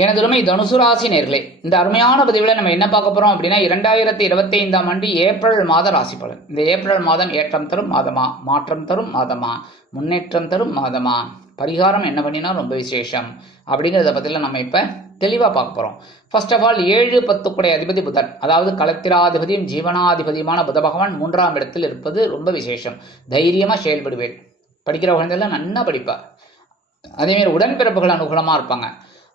எனது உரிமை தனுசு ராசி நேர்களே இந்த அருமையான பதிவில் நம்ம என்ன பார்க்க போறோம் அப்படின்னா இரண்டாயிரத்தி இருபத்தி ஐந்தாம் ஆண்டு ஏப்ரல் மாத ராசி பலன். இந்த ஏப்ரல் மாதம் ஏற்றம் தரும் மாதமா? மாற்றம் தரும் மாதமா? முன்னேற்றம் தரும் மாதமா? பரிகாரம் என்ன பண்ணினா ரொம்ப விசேஷம் அப்படிங்கிறத பற்றியில் நம்ம இப்போ தெளிவாக பார்க்க போகிறோம் ஃபர்ஸ்ட் ஆஃப் ஆல் ஏழு பத்துக்குடைய அதிபதி புதன் அதாவது கலத்திராதிபதியும் ஜீவனாதிபதியுமான புத பகவான் மூன்றாம் இடத்தில் இருப்பது ரொம்ப விசேஷம். தைரியமாக செயல்படுவேன். படிக்கிற குழந்தைலாம் நல்லா படிப்பா அதேமாரி உடன்பிறப்புகள் அனுகூலமாக இருப்பாங்க.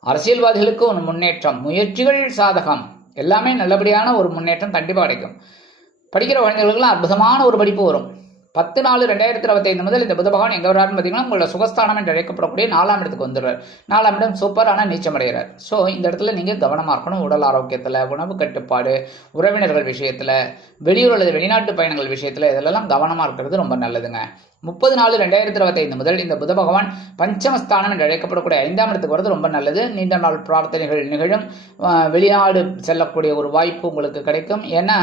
அரசியல்வாதிகளுக்கு ஒரு முன்னேற்றம் முயற்சிகள் சாதகம். எல்லாமே நல்லபடியான ஒரு முன்னேற்றம் கண்டிப்பாக கிடைக்கும். படிக்கிற குழந்தைகளுக்குலாம் அற்புதமான ஒரு படிப்பு வரும். பத்து நாலு ரெண்டாயிரத்தி இருபத்தைந்து முதல் இந்த புத பகவான் எங்கே வர்றாருன்னு பார்த்தீங்கன்னா உங்களோட சுகஸ்தானம் என்று அழைக்கப்படக்கூடிய நாலாம் இடத்துக்கு வந்துடுறார். நாலாம் இடம் சூப்பர் ஆனால் நீச்சம் அடைகிறார் ஸோ இந்த இடத்துல நீங்கள் கவனமாக இருக்கணும். உடல் ஆரோக்கியத்தில் உணவு கட்டுப்பாடு உறவினர்கள் விஷயத்தில் வெளியூர் அல்லது வெளிநாட்டு பயணங்கள் விஷயத்தில் இதெல்லாம் கவனமாக இருக்கிறது ரொம்ப நல்லதுங்க. முப்பது நாலு ரெண்டாயிரத்தி இருபத்தைந்து முதல் இந்த புத பகவான் பஞ்சமஸ்தானம் என்று அழைக்கப்படக்கூடிய ஐந்தாம் இடத்துக்கு வரது ரொம்ப நல்லது. நீண்ட நாள் பிரார்த்தனைகள் நிகழும். வெளிநாடு செல்லக்கூடிய ஒரு வாய்ப்பு உங்களுக்கு கிடைக்கும். ஏன்னா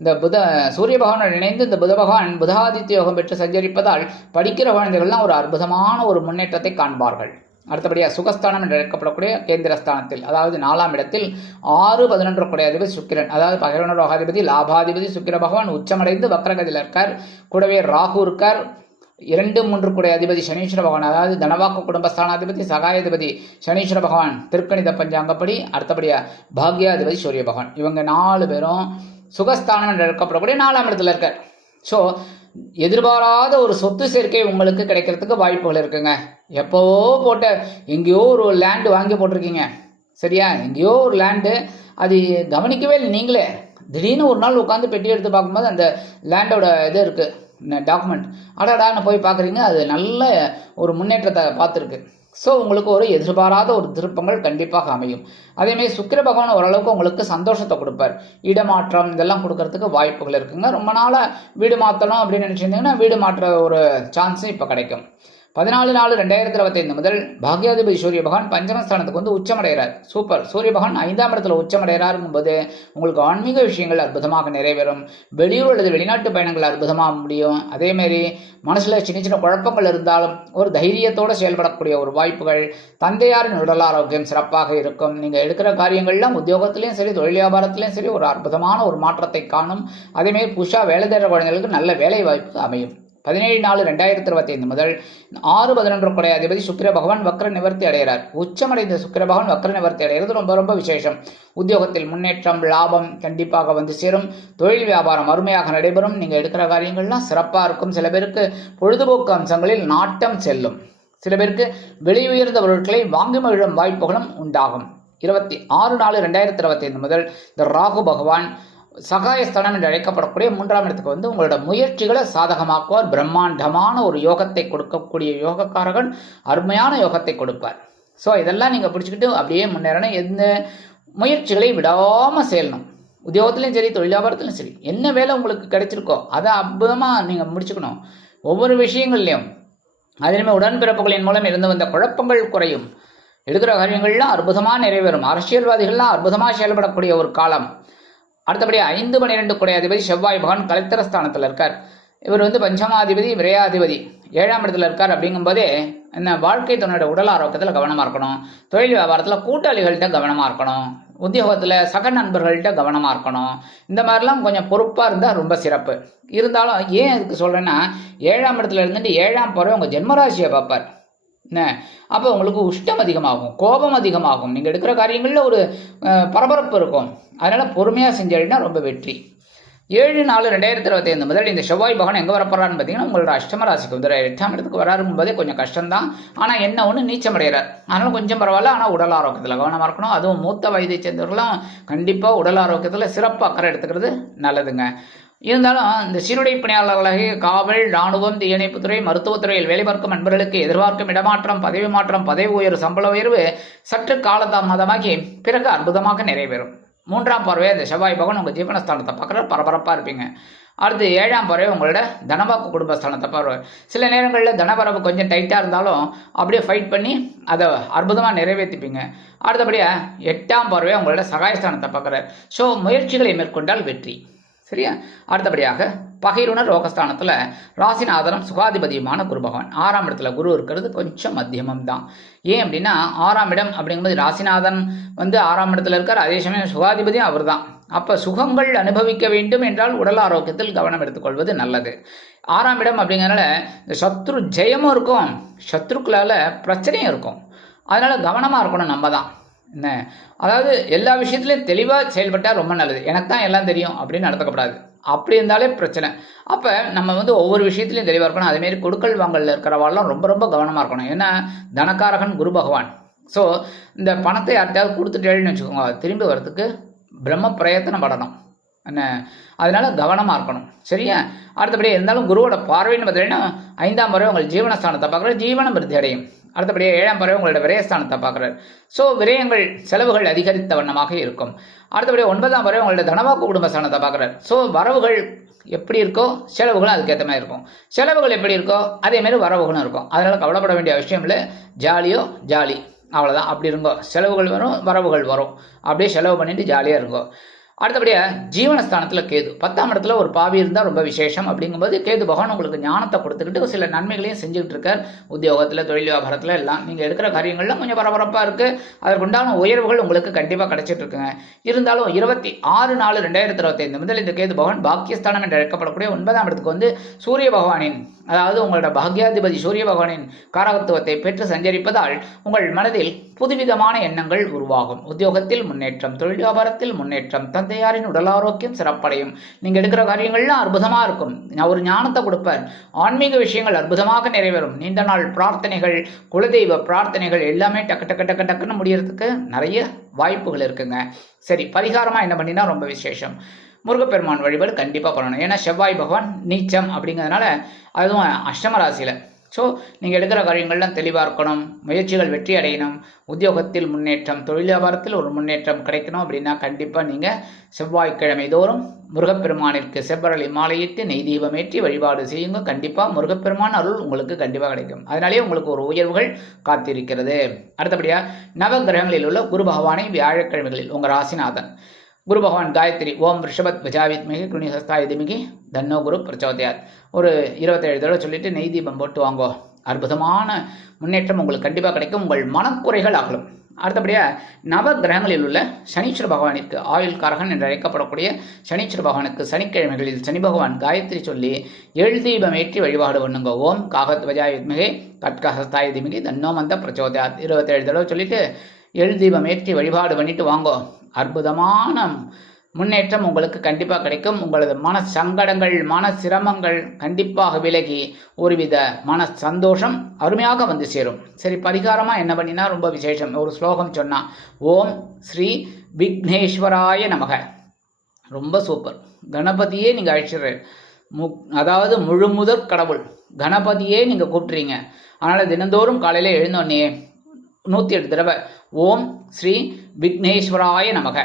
இந்த புத சூரிய பகவானுடன் இணைந்து இந்த புத பகவான் புதாதித்ய யோகம் பெற்று சஞ்சரிப்பதால் படிக்கிற குழந்தைகள்லாம் ஒரு அற்புதமான ஒரு முன்னேற்றத்தை காண்பார்கள். அடுத்தபடியாக சுகஸ்தானம் என்று அழைக்கப்படக்கூடிய கேந்திரஸ்தானத்தில் அதாவது நாலாம் இடத்தில் ஆறு பதினொன்று கூடிய அதிபதி சுக்கிரன் அதாவது பகிரவன ரோகாதிபதி லாபாதிபதி சுக்கிர பகவான் உச்சமடைந்து வக்ரகதியில் இருக்கார். கூடவே ராகு இருக்கார். இரண்டு மூன்று கூடிய அதிபதி சனீஸ்வர பகவான் அதாவது தனவாக்கு குடும்பஸ்தானாதிபதி சகாயாதிபதி சனீஸ்வர பகவான் திருக்கணித பஞ்சாங்கப்படி அடுத்தபடியா பாக்யாதிபதி சூரிய பகவான். இவங்க நாலு பேரும் சுகஸ்தானம் என்று அழைக்கப்படக்கூடிய நாலாம் இடத்துல இருக்கார். ஸோ எதிர்பாராத ஒரு சொத்து சேர்க்கை உங்களுக்கு கிடைக்கிறதுக்கு வாய்ப்புகள் இருக்குங்க. எப்போவோ போட்ட எங்கேயோ ஒரு லேண்டு வாங்கி போட்டிருக்கீங்க. சரியா? எங்கேயோ ஒரு லேண்டு அது கவனிக்கவே இல்லை நீங்களே. திடீர்னு ஒரு நாள் உட்காந்து பெட்டி எடுத்து பார்க்கும்போது அந்த லேண்டோட இது இருக்குது டாக்குமெண்ட் அடாடான்னு போய் பார்க்குறீங்க. அது நல்ல ஒரு முன்னேற்றத்தை பார்த்துருக்கு. ஸோ உங்களுக்கு ஒரு எதிர்பாராத ஒரு திருப்பங்கள் கண்டிப்பாக அமையும். அதேமாதிரி சுக்கிர பகவான் ஓரளவுக்கு உங்களுக்கு சந்தோஷத்தை கொடுப்பார். இடமாற்றம் இதெல்லாம் கொடுக்கறதுக்கு வாய்ப்புகள் இருக்குங்க. ரொம்ப நாளாக வீடு மாற்றணும் அப்படின்னு நினச்சிருந்தீங்கன்னா வீடு மாற்ற ஒரு சான்ஸும் இப்போ கிடைக்கும். பதினாலு நாலு ரெண்டாயிரத்தி இருபத்தைந்து முதல் பாக்யாதிபதி சூரிய பகவான் பஞ்சமஸ்தானத்துக்கு வந்து உச்சமடைகிறார். சூப்பர் சூரிய பகவான் ஐந்தாம் இடத்துல உச்சமடைகிறாருங்கும்போது உங்களுக்கு ஆன்மீக விஷயங்கள் அற்புதமாக நிறைவேறும். வெளியூர் அல்லது வெளிநாட்டு பயணங்கள் அற்புதமாக முடியும். அதேமாரி மனசில் சின்ன சின்ன குழப்பங்கள் இருந்தாலும் ஒரு தைரியத்தோடு செயல்படக்கூடிய ஒரு வாய்ப்புகள் தந்தையாரின் உடல் ஆரோக்கியம் சிறப்பாக இருக்கும். நீங்கள் எடுக்கிற காரியங்கள்லாம் உத்தியோகத்திலையும் சரி தொழில் வியாபாரத்திலையும் சரி ஒரு அற்புதமான ஒரு மாற்றத்தை காணும். அதேமாரி புஷா வேலை தேடுற குழந்தைகளுக்கு நல்ல வேலை வாய்ப்பு அமையும். பதினேழு நாலு ரெண்டாயிரத்தி இருபத்தி ஐந்து முதல் ஆறு பதினொன்று குடைய அதிபதி சுக்கிர பகவான் வக்ர நிவர்த்தி அடைகிறார். உச்சமடைந்த சுக்கிர பகவான் வக்ர நிவர்த்தி அடைகிறது. ரொம்ப ரொம்ப விசேஷம். உத்தியோகத்தில் முன்னேற்றம் லாபம் கண்டிப்பாக வந்து சேரும். தொழில் வியாபாரம் அருமையாக நடைபெறும். நீங்கள் எடுக்கிற காரியங்கள்லாம் சிறப்பாக இருக்கும். சில பேருக்கு பொழுதுபோக்கு அம்சங்களில் நாட்டம் செல்லும். சில பேருக்கு விலை உயர்ந்த பொருட்களை வாங்கி மகிழும் வாய்ப்புகளும் உண்டாகும். இருபத்தி ஆறு நாலு ரெண்டாயிரத்தி இருபத்தி ஐந்து முதல் இந்த ராகு பகவான் சகாயஸ்தலம் என்று அழைக்கப்படக்கூடிய மூன்றாம் இடத்துக்கு வந்து உங்களோட முயற்சிகளை சாதகமாக்குவார். பிரம்மாண்டமான ஒரு யோகத்தை கொடுக்கக்கூடிய யோகக்காரகன் அருமையான யோகத்தை கொடுப்பார். ஸோ இதெல்லாம் நீங்கள் பிடிச்சிக்கிட்டு அப்படியே முன்னேறணும். எந்த முயற்சிகளை விடாமல் செய்யணும் உத்தியோகத்துலையும் சரி தொழில் வியாபாரத்துலையும் சரி என்ன வேலை உங்களுக்கு கிடைச்சிருக்கோ அதை அற்புதமாக நீங்கள் முடிச்சுக்கணும். ஒவ்வொரு விஷயங்கள்லையும் அதிலுமே உடன்பிறப்புகளின் மூலம் இருந்து வந்த குழப்பங்கள் குறையும். எடுக்கிற காரியங்கள்லாம் அற்புதமாக நிறைவேறும். அரசியல்வாதிகள்லாம் அற்புதமாக செயல்படக்கூடிய ஒரு காலம். அடுத்தபடி ஐந்து பன்னிரெண்டு குடை அதிபதி செவ்வாய் பகவான் கலத்திரஸ்தானத்தில் இருக்கார். இவர் வந்து பஞ்சமாதிபதி விரையாதிபதி ஏழாம் இடத்துல இருக்கார் அப்படிங்கும்போதே என்ன வாழ்க்கை தன்னோட உடல் ஆரோக்கியத்தில் கவனமாக இருக்கணும். தொழில் வியாபாரத்தில் கூட்டாளிகள்கிட்ட கவனமாக இருக்கணும். உத்தியோகத்தில் சக நண்பர்கள்ட்ட கவனமாக இருக்கணும். இந்த மாதிரிலாம் கொஞ்சம் பொறுப்பாக இருந்தால் ரொம்ப சிறப்பு. இருந்தாலும் ஏன் இதுக்கு சொல்கிறேன்னா ஏழாம் இடத்துல இருந்துட்டு ஏழாம் பறவை உங்கள் ஜென்மராசியை பார்ப்பார். என்ன? அப்போ உங்களுக்கு உஷ்டம் அதிகமாகும் கோபம் அதிகமாகும். நீங்கள் எடுக்கிற காரியங்களில் ஒரு பரபரப்பு இருக்கும். அதனால் பொறுமையாக செஞ்சீங்கன்னா ரொம்ப வெற்றி. ஏழு நாலு ரெண்டாயிரத்தி இருபத்தி ஐந்து முதல் இந்த செவ்வாய் பகவான் எங்கே வரப்போறான்னு பார்த்தீங்கன்னா உங்களோட அஷ்டம ராசிக்கு வந்து எட்டாம் இடத்துக்கு வராரும் போதே கொஞ்சம் கஷ்டம்தான். ஆனால் என்ன ஒன்று நீச்சம் அடைகிறார் அதனால் கொஞ்சம் பரவாயில்ல ஆனால் உடல் ஆரோக்கியத்தில் கவனமாக இருக்கணும். அதுவும் மூத்த வயதை சேர்ந்தவர்களும் கண்டிப்பாக உடல் ஆரோக்கியத்தில் சிறப்பு அக்கறை எடுத்துக்கிறது நல்லதுங்க. இருந்தாலும் இந்த சீருடை பணியாளர்களாகிய காவல் இராணுவம் தீயணைப்புத்துறை மருத்துவத்துறையில் வேலை பார்க்கும் நண்பர்களுக்கு எதிர்பார்க்கும் இடமாற்றம் பதவி மாற்றம் பதவி உயர்வு சம்பள உயர்வு சற்று காலதாமதமாகி பிறகு அற்புதமாக நிறைவேறும். மூன்றாம் பார்வை அந்த செவ்வாய் பகவான் உங்கள் ஜீவனஸ்தானத்தை பார்க்குற பரபரப்பாக இருப்பீங்க. அடுத்து ஏழாம் பறவை உங்களோட தனவாக்கு குடும்பஸ்தானத்தை பறவை சில நேரங்களில் தனவரவு கொஞ்சம் டைட்டாக இருந்தாலும் அப்படியே ஃபைட் பண்ணி அதை அற்புதமாக நிறைவேற்றிப்பீங்க அடுத்தபடியாக எட்டாம் பறவை உங்களோட சகாயஸ்தானத்தை பார்க்குறாரு. ஸோ முயற்சிகளை மேற்கொண்டால் வெற்றி. சரியா? அடுத்தபடியாக பகைருணர் ரோகஸ்தானத்தில் ராசிநாதனம் சுகாதிபதியுமான குரு பகவான். ஆறாம் இடத்துல குரு இருக்கிறது கொஞ்சம் மத்தியமம் தான். ஏன் அப்படின்னா ஆறாம் இடம் அப்படிங்கும்போது ராசிநாதன் வந்து ஆறாம் இடத்துல இருக்கார். அதே சமயம் சுகாதிபதியும் அவர் தான் அப்போ சுகங்கள் அனுபவிக்க வேண்டும் என்றால் உடல் ஆரோக்கியத்தில் கவனம் எடுத்துக்கொள்வது நல்லது. ஆறாம் இடம் அப்படிங்கிறனால இந்த சத்ரு ஜெயமும் இருக்கும். சத்ருக்களால் பிரச்சனையும் இருக்கும். அதனால் கவனமாக இருக்கணும் நம்ம தான். என்ன? அதாவது எல்லா விஷயத்துலையும் தெளிவாக செயல்பட்டால் ரொம்ப நல்லது. எனக்கு தான் எல்லாம் தெரியும் அப்படின்னு நடத்தக்கூடாது அப்படி இருந்தாலே பிரச்சனை. அப்போ நம்ம வந்து ஒவ்வொரு விஷயத்துலையும் தெளிவாக இருக்கணும். அதேமாரி கொடுக்கல் வாங்கலில் இருக்கிறவாள்லாம் ரொம்ப ரொம்ப கவனமாக இருக்கணும். ஏன்னா தனக்காரகன் குரு பகவான். ஸோ இந்த பணத்தை யார்கிட்டயாவது கொடுத்துட்டேன்னு வச்சுக்கோங்க. திரும்பி வரத்துக்கு பிரம்ம பிரயத்தனம் படணும். என்ன? அதனால் கவனமாக இருக்கணும். சரியா? அடுத்தபடி இருந்தாலும் குருவோட பார்வைன்னு பார்த்தீங்கன்னா ஐந்தாம் முறை உங்கள் ஜீவனஸ்தானத்தை பார்க்குற ஜீவனம் விருத்தி அடையும். அடுத்தபடியாக ஏழாம் பறவை உங்களோட விரயஸ்தானத்தை பார்க்குறாரு. ஸோ விரயங்கள் செலவுகள் அதிகரித்த வண்ணமாக இருக்கும். அடுத்தபடியாக ஒன்பதாம் பறவை உங்களோட தனவாக்கு குடும்பஸ்தானத்தை பார்க்குறாரு. ஸோ வரவுகள் எப்படி இருக்கோ செலவுகளும் அதுக்கேற்ற மாதிரி இருக்கும். செலவுகள் எப்படி இருக்கோ அதேமாரி வரவுகளும் இருக்கும். அதனால் கவலைப்பட வேண்டிய விஷயம் இல்லை. ஜாலியோ ஜாலி. அவ்வளோதான் அப்படி இருங்கோ. செலவுகள் வரும் வரவுகள் வரும். அப்படியே செலவு பண்ணிட்டு ஜாலியாக இருங்கோ. அடுத்தபடியாக ஜீவனஸ்தானத்தில் கேது. பத்தாம் இடத்துல ஒரு பாவி இருந்தால் ரொம்ப விசேஷம். அப்படிங்கும்போது கேது பகவான் உங்களுக்கு ஞானத்தை கொடுத்துக்கிட்டு சில நன்மைகளையும் செஞ்சுக்கிட்டு இருக்கார் உத்தியோகத்தில் தொழில் வியாபாரத்தில் எல்லாம். நீங்கள் எடுக்கிற காரியங்கள்லாம் கொஞ்சம் பரபரப்பாக இருக்குது அதற்குண்டான உயர்வுகள் உங்களுக்கு கண்டிப்பாக கிடைச்சிட்டு இருக்குங்க இருந்தாலும் இருபத்தி ஆறு நாலு ரெண்டாயிரத்தி இருபத்தைந்து முதல் இந்த கேது பகவான் பாக்கியஸ்தானம் என்று அழைக்கப்படக்கூடிய ஒன்பதாம் இடத்துக்கு வந்து சூரிய பகவானின் அதாவது உங்களோட பாக்யாதிபதி சூரிய பகவானின் காரகத்துவத்தை பெற்று சஞ்சரிப்பதால் உங்கள் மனதில் புதுவிதமான எண்ணங்கள் உருவாகும். உத்தியோகத்தில் முன்னேற்றம் தொழில் வியாபாரத்தில் முன்னேற்றம் தந்தையாரின் உடல் ஆரோக்கியம் சிறப்படையும். நீங்கள் எடுக்கிற காரியங்கள்லாம் அற்புதமாக இருக்கும். ஒரு ஞானத்தை கொடுப்பேன். ஆன்மீக விஷயங்கள் அற்புதமாக நிறைவேறும். நீண்ட நாள் பிரார்த்தனைகள் குலதெய்வ பிரார்த்தனைகள் எல்லாமே டக்கு டக்கு டக்கு டக்குன்னு முடியறதுக்கு நிறைய வாய்ப்புகள் இருக்குங்க. சரி பரிகாரமாக என்ன பண்ணினா ரொம்ப விசேஷம். முருகப்பெருமான் வழிபாடு கண்டிப்பாக பண்ணணும். ஏன்னா செவ்வாய் பகவான் நீச்சம் அப்படிங்கிறதுனால அதுவும் அஷ்டம ராசியில் ஸோ நீங்கள் எடுக்கிற காரியங்கள்லாம் தெளிவாக இருக்கணும். முயற்சிகள் வெற்றி அடையணும். உத்தியோகத்தில் முன்னேற்றம் தொழில் வியாபாரத்தில் ஒரு முன்னேற்றம் கிடைக்கணும் அப்படின்னா கண்டிப்பாக நீங்கள் செவ்வாய்க்கிழமை தோறும் முருகப்பெருமானிற்கு செவ்வரளி மாலையிட்டு நெய் தீபமேற்றி வழிபாடு செய்யுங்க. கண்டிப்பாக முருகப்பெருமான் அருள் உங்களுக்கு கண்டிப்பாக கிடைக்கும். அதனாலேயே உங்களுக்கு ஒரு உயர்வுகள் காத்திருக்கிறது. அடுத்தபடியாக நவகிரகங்களில் உள்ள குரு பகவானை வியாழக்கிழமைகளில் உங்கள் ராசிநாதன். குரு பகவான் காயத்ரி ஓம் ரிஷபத் விஜாவித்மிகி குணிஹஸ்தாய திமிகி தன்னோ குரு பிரச்சோதயாத். ஒரு இருபத்தேழு தடவை சொல்லிட்டு நெய் தீபம் போட்டு வாங்கோ. அற்புதமான முன்னேற்றம் உங்களுக்கு கண்டிப்பாக கிடைக்கும். உங்கள் மனக்குறைகள் அகலும். அடுத்தபடியாக நவ கிரகங்களில் உள்ள சனீஸ்வர பகவானிற்கு ஆயுள் கரகன் என்று அழைக்கப்படக்கூடிய சனீஸ்வர பகவானுக்கு சனிக்கிழமைகளில் சனி பகவான் காயத்ரி சொல்லி எழு தீபம் ஏற்றி வழிபாடு பண்ணுங்க. ஓம் காகத் வஜாய வித்மிகே கட்கஹஸ்தாய தன்னோ மந்த பிரச்சோதயாத். இருபத்தேழு தடவை சொல்லிட்டு எழு தீபம் ஏற்றி வழிபாடு பண்ணிட்டு வாங்கோ. அற்புதமான முன்னேற்றம் உங்களுக்கு கண்டிப்பாக கிடைக்கும். உங்களது மன சங்கடங்கள் மன சிரமங்கள் கண்டிப்பாக விலகி ஒருவித மன சந்தோஷம் அருமையாக வந்து சேரும். சரி பரிகாரமாக என்ன பண்ணினா ரொம்ப விசேஷம். ஒரு ஸ்லோகம் சொன்னால் ஓம் ஸ்ரீ விக்னேஸ்வராய நமக. ரொம்ப சூப்பர். கணபதியே நீங்கள் அழைச்சிடுறேன். மு அதாவது முழு முதற் கடவுள். கணபதியே நீங்கள் கூப்பிட்றீங்க. அதனால் தினந்தோறும் காலையில் எழுந்தோடனே நூற்றி எட்டு தடவை. ஓம் ஸ்ரீ விக்னேஸ்வராய நமக.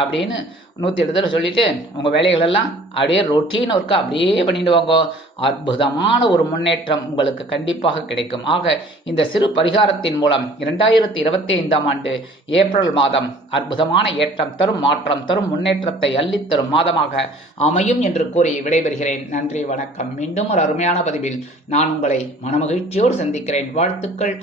அப்படின்னு நூற்றி எட்டு தடவை சொல்லிவிட்டு உங்கள் வேலைகளெல்லாம் அப்படியே ரொட்டீன் ஒர்க்கை அப்படியே பண்ணிட்டு வாங்க. அற்புதமான ஒரு முன்னேற்றம் உங்களுக்கு கண்டிப்பாக கிடைக்கும். ஆக இந்த சிறு பரிகாரத்தின் மூலம் இரண்டாயிரத்தி இருபத்தி ஐந்தாம் ஆண்டு ஏப்ரல் மாதம் அற்புதமான ஏற்றம் தரும் மாற்றம் தரும் முன்னேற்றத்தை அள்ளித்தரும் மாதமாக அமையும் என்று கூறி விடைபெறுகிறேன். நன்றி வணக்கம். மீண்டும் ஒரு அருமையான பதிவில் நான் உங்களை மனமகிழ்ச்சியோடு சந்திக்கிறேன். வாழ்த்துக்கள்.